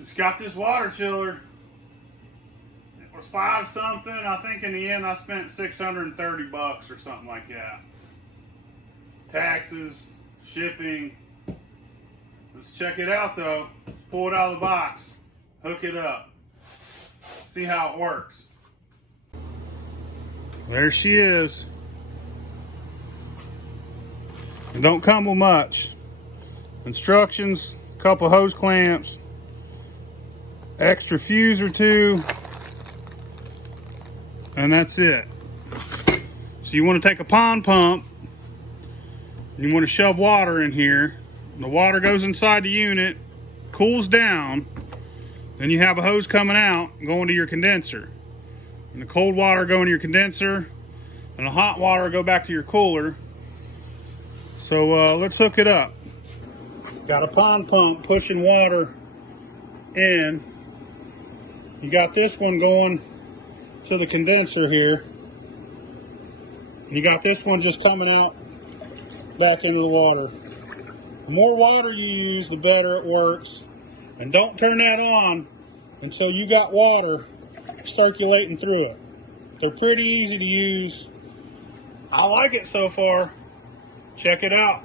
Just got this water chiller. It was $5 something. I think in the end I spent $630 or something like that. Taxes, shipping. Let's check it out though. Let's pull it out of the box, hook it up, see how it works. There she is. It don't come with much. Instructions, couple hose clamps, extra fuse or two, and that's it. So you want to take a pond pump, and you want to shove water in here. The water goes inside the unit, cools down, then you have a hose coming out going to your condenser. And the cold water go into your condenser, and the hot water go back to your cooler. So let's hook it up. Got a pond pump pushing water in. You got this one going to the condenser here. You got this one just coming out back into the water. The more water you use, the better it works. And don't turn that on until you got water circulating through it. They're pretty easy to use. I like it so far. Check it out.